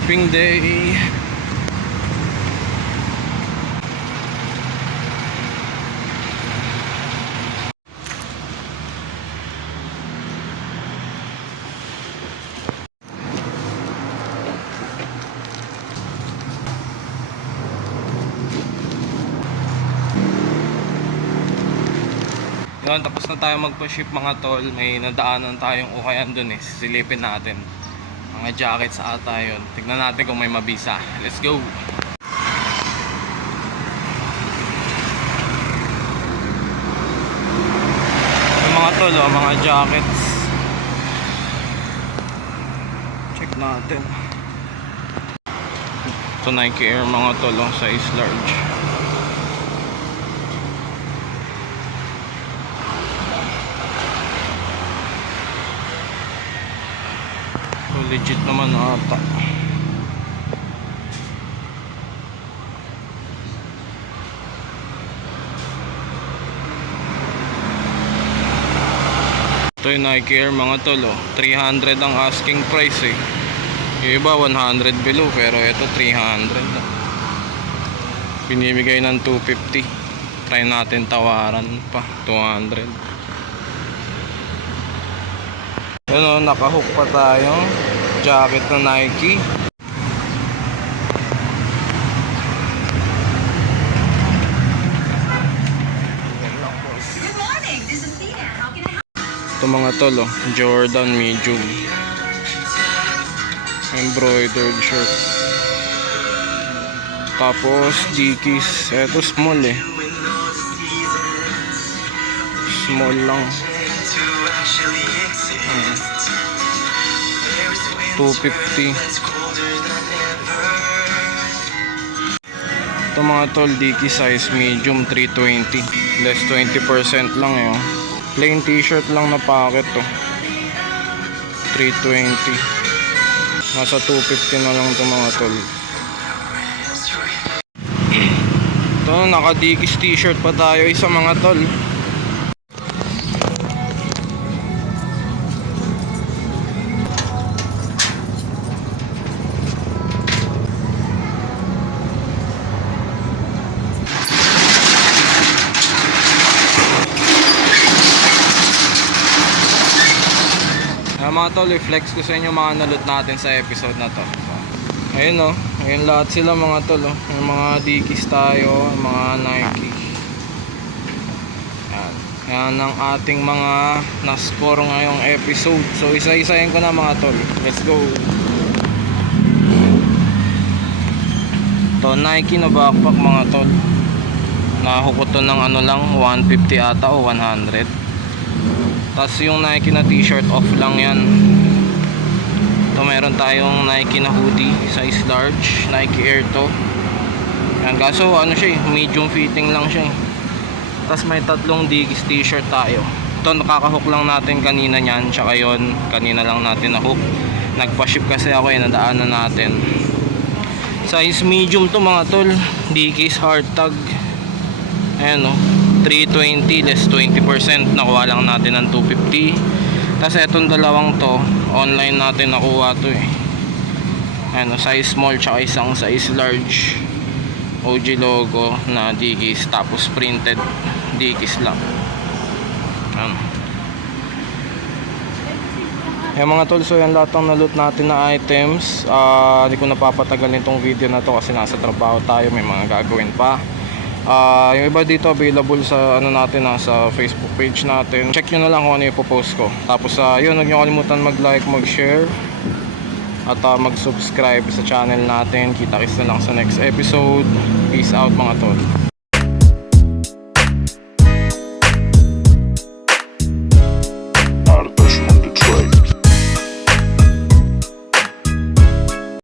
shipping day. Yun, tapos na tayo magpa-ship mga tol. May nadaanan tayong ukayan dun eh. Sisilipin natin. Mga jackets ata yun. Tignan natin kung may mabisa. Let's go! Yung mga tol, oh, mga jackets. Check natin. Ito Nike Air mga tol, oh, size large. So, legit naman ata. Ito yung Nike Air mga tol oh. 300 ang asking price eh. Yung iba 100 below pero ito 300 ah. Pinibigay ng 250. Try natin tawaran pa 200. Yun o, nakahook pa tayo. Jacket na Nike. Ito mga tol oh, Jordan medium. Embroidered shirt. Tapos Dickies. Ito small eh. Small lang. Hmm. 250. Ito mga tol, Dickies size medium 320. Less 20% lang yun. Plain t-shirt lang na packet to. 320. Nasa 250 na lang to mga tol. Ito, naka Dickies t-shirt pa tayo isa mga tol. Mga tol, i-flex ko sa inyo mga nalot natin sa episode na to. So, ayun oh, ayun lahat sila mga tol oh. Yung mga Dickies tayo, mga Nike. Yan. Yan ang ating mga na-score ngayong episode. So isa-isahin ko na mga tol. Let's go. To Nike na backpack mga tol. Nakahukot to ng ano lang, 150 ata o 100. Tapos yung Nike na t-shirt off lang yan. Ito meron tayong Nike na hoodie, size large, Nike Air to. Yan, kaso ano siya eh, medium fitting lang siya eh. Tapos may tatlong Dickies t-shirt tayo. Ito nakakahook lang natin kanina niyan, tsaka yon kanina lang natin na-hook. Nagpa-ship kasi ako eh, nadaanan natin. Size medium to mga tol, Dickies hard tag. Ayan o. 320 less 20% nakuha lang natin ng 250 tapos etong dalawang to online natin nakuha to eh. Ano size small tsaka isang size large. OG logo na Dickies tapos printed Dickies lang. Ano. Yung mga tol, so yan lahat ng naloot natin na items. Ah, Hindi ko napapatagalin tong video na to kasi nasa trabaho tayo May mga gagawin pa Ah, yung iba dito available sa ano natin ha, sa Facebook page natin. Check nyo na lang kung ano yung post ko. Tapos uh, yun, huwag nyo kalimutan mag-like, mag-share at ah, mag-subscribe sa channel natin. Kita-kits na lang sa next episode. Peace out mga tol.